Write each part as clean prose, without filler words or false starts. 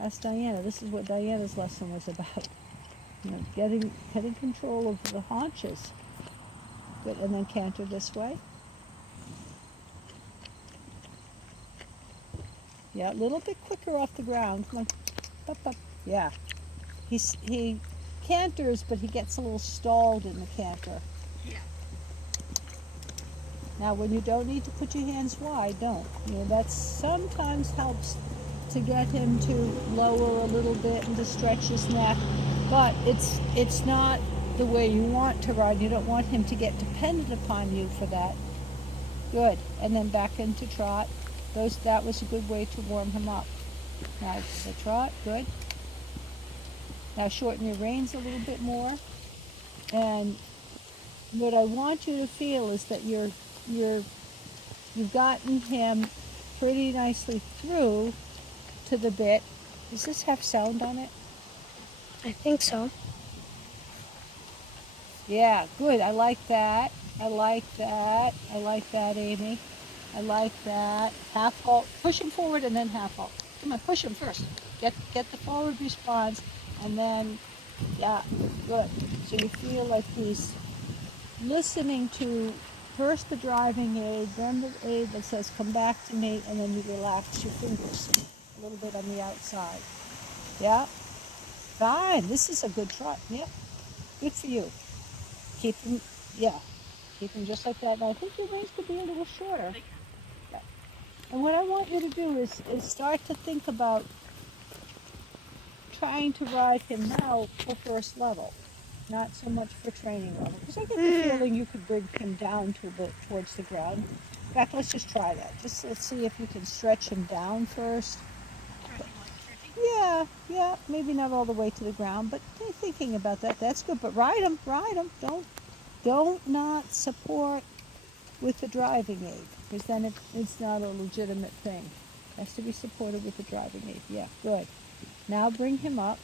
Ask Diana. This is what Diana's lesson was about. You know, getting control of the haunches. Good, and then canter this way. Yeah, a little bit quicker off the ground. Come on, up, up. Yeah, he canters, but he gets a little stalled in the canter. Yeah. Now, when you don't need to put your hands wide, don't. You know, that sometimes helps to get him to lower a little bit and to stretch his neck, but it's not the way you want to ride. You don't want him to get dependent upon you for that. Good, and then back into trot. That was a good way to warm him up. Now the trot, good. Now shorten your reins a little bit more, and what I want you to feel is that you've gotten him pretty nicely through to the bit. Does this have sound on it? I think so. Yeah, good. I like that. I like that. I like that, Amy. I like that. Half halt. Push him forward and then half halt. Come on, push him first. Get the forward response, and then, yeah, good. So you feel like he's listening to first the driving aid, then the aid that says come back to me, and then you relax your fingers a little bit on the outside. Yeah, fine. This is a good trot. Yeah, good for you. Keep him, yeah, keep him just like that. Now I think your reins could be a little shorter. Yeah. And what I want you to do is start to think about trying to ride him now for first level, not so much for training level. Because I get the feeling you could bring him down towards the ground. In fact, let's just try that. Let's see if you can stretch him down first. Yeah, maybe not all the way to the ground, but thinking about that, that's good. But ride him. Don't not support with the driving aid, because then it's not a legitimate thing. It has to be supported with the driving aid. Yeah, good. Now bring him up.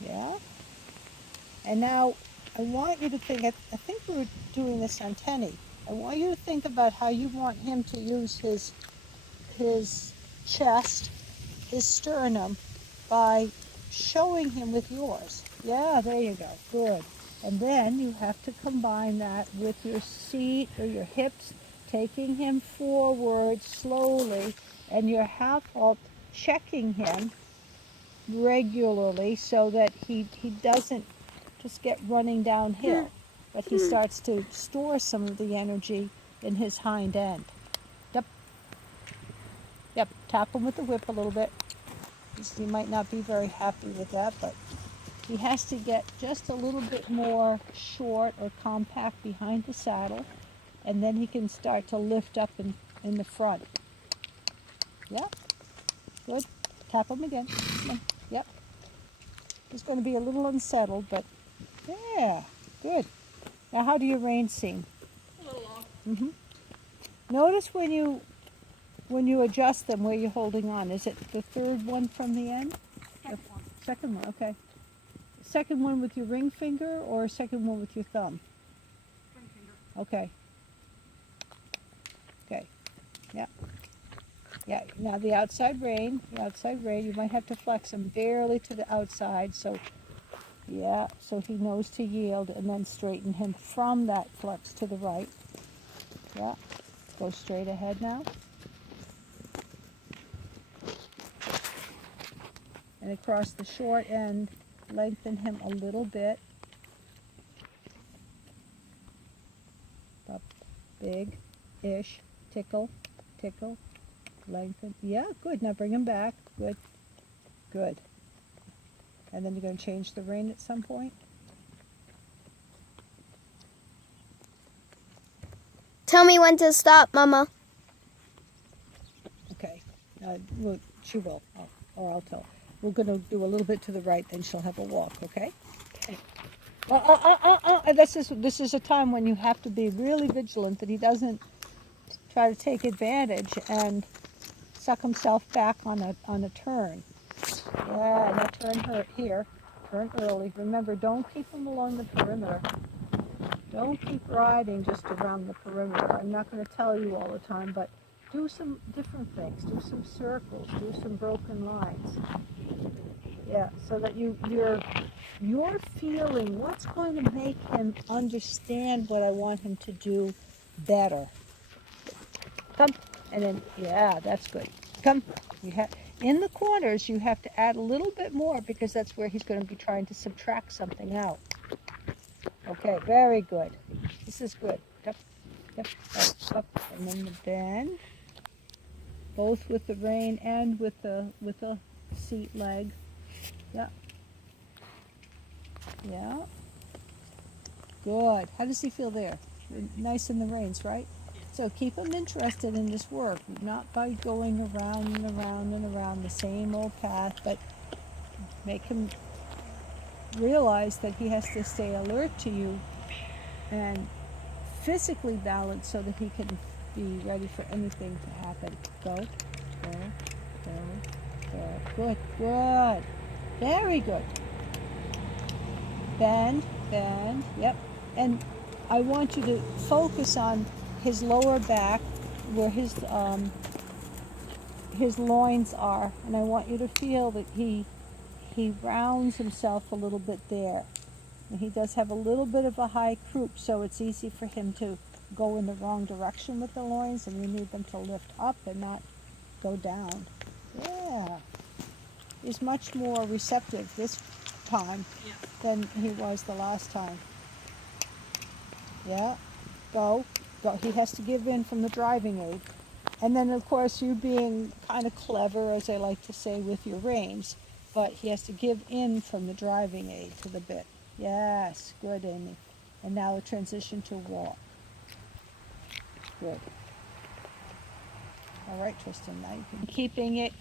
Yeah. And now I want you to think, I think we were doing this on Tenny. I want you to think about how you want him to use his chest, his sternum, by showing him with yours. Yeah, there you go. Good. And then you have to combine that with your seat or your hips, taking him forward slowly, and your half halt checking him regularly so that he doesn't just get running downhill, but he starts to store some of the energy in his hind end. Yep, tap him with the whip a little bit. You might not be very happy with that, but he has to get just a little bit more short or compact behind the saddle, and then he can start to lift up in the front. Yep, good. Tap him again. Come on. Yep. He's going to be a little unsettled, but yeah, good. Now, how do your reins seem? A little long. Mm-hmm. Notice when you adjust them, where you're holding on. Is it the third one from the end? Second one. Second one, okay. Second one with your ring finger or second one with your thumb? Ring finger. Okay. Okay. Yeah. Yeah. Now the outside rein, you might have to flex him barely to the outside, so yeah, so he knows to yield, and then straighten him from that flex to the right. Yeah. Go straight ahead now. And across the short end, lengthen him a little bit. Up, big-ish, tickle, lengthen. Yeah, good. Now bring him back. Good, good. And then you're going to change the rein at some point. Tell me when to stop, Mama. Okay. Well, she will, or I'll tell. We're going to do a little bit to the right, then she'll have a walk, okay? This is a time when you have to be really vigilant that he doesn't try to take advantage and suck himself back on a turn. Yeah, now turn here. Turn early. Remember, don't keep him along the perimeter. Don't keep riding just around the perimeter. I'm not going to tell you all the time, but do some different things. Do some circles. Do some broken lines. Yeah, so that you're feeling what's going to make him understand what I want him to do better. Come, and then yeah, that's good. Come, you have in the corners. You have to add a little bit more because that's where he's going to be trying to subtract something out. Okay, very good. This is good. Up, up, and then the bend, both with the rein and with the seat leg. Yeah. Yeah. Good. How does he feel there? Nice in the reins, right? So keep him interested in this work, not by going around and around and around the same old path, but make him realize that he has to stay alert to you and physically balanced so that he can be ready for anything to happen. Go, go, go, go. Good, good. Very good. Bend, bend, yep. And I want you to focus on his lower back where his loins are, and I want you to feel that he rounds himself a little bit there. And he does have a little bit of a high croup, so it's easy for him to go in the wrong direction with the loins, and we need them to lift up and not go down. Yeah. He's much more receptive this time than he was the last time. Yeah. Go. Go. He has to give in from the driving aid. And then, of course, you being kind of clever, as I like to say, with your reins, but he has to give in from the driving aid to the bit. Yes, good, Amy. And now a transition to walk. Good. All right, Tristan, now you can keeping it,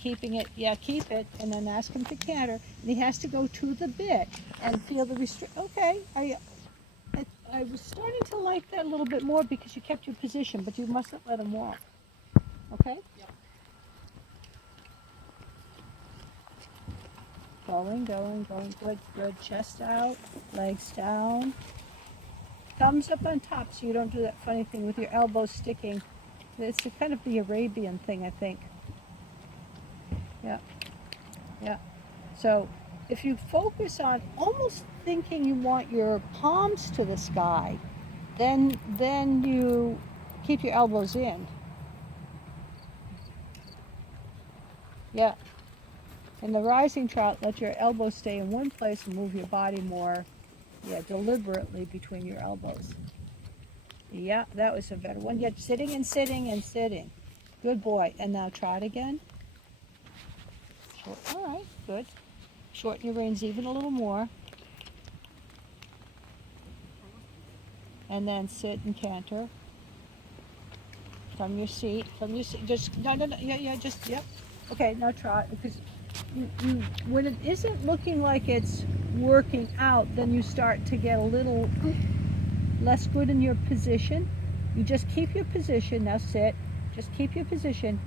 yeah, keep it, and then ask him to canter. And he has to go to the bit and feel the restrict. Okay, I was starting to like that a little bit more because you kept your position, but you mustn't let him walk. Okay? Yep. Going, going, going, good, good. Chest out, legs down. Thumbs up on top so you don't do that funny thing with your elbows sticking. It's kind of the Arabian thing, I think. Yeah, yeah. So if you focus on almost thinking you want your palms to the sky, then you keep your elbows in. Yeah. In the rising trot, let your elbows stay in one place and move your body more, deliberately between your elbows. Yeah, that was a better one. Yeah, sitting and sitting and sitting. Good boy. And now trot again. Short. All right, good. Shorten your reins even a little more. And then sit and canter. From your seat. Just, no, yeah, just, yep. Okay, now trot. Because when it isn't looking like it's working out, then you start to get a little less good in your position. You just keep your position. Now sit. Just keep your position.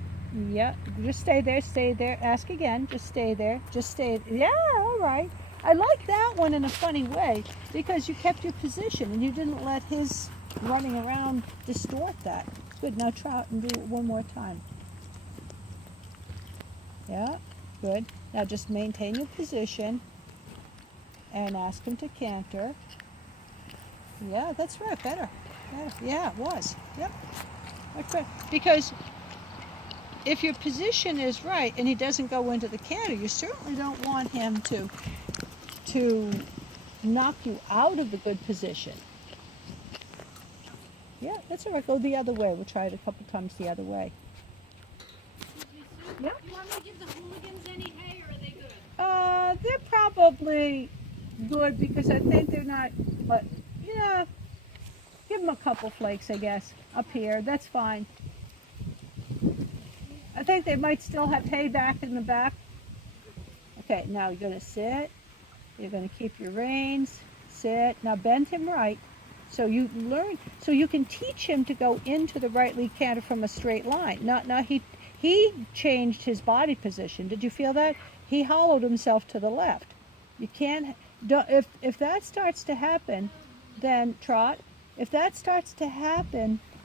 Yeah, just stay there. Ask again. Just stay there. Just stay. Yeah, all right. I like that one in a funny way because you kept your position and you didn't let his running around distort that. Good. Now trot and do it one more time. Yeah, good. Now just maintain your position and ask him to canter. Yeah, that's right. Better. Yeah, it was. Yep. That's right. Because if your position is right and he doesn't go into the canter, you certainly don't want him to knock you out of the good position. Yeah, that's all right. Go the other way. We'll try it a couple times the other way. Yep. You want me to give the hooligans any hay, or are they good? They're probably good because I think they're not, but yeah, give them a couple flakes, I guess, up here. That's fine. I think they might still have hay back in the back. Okay, now you're going to sit. You're going to keep your reins. Sit. Now bend him right. So you learn, so you can teach him to go into the right lead canter from a straight line. Now he changed his body position. Did you feel that? He hollowed himself to the left. You can't, if that starts to happen, then trot. If that starts to happen,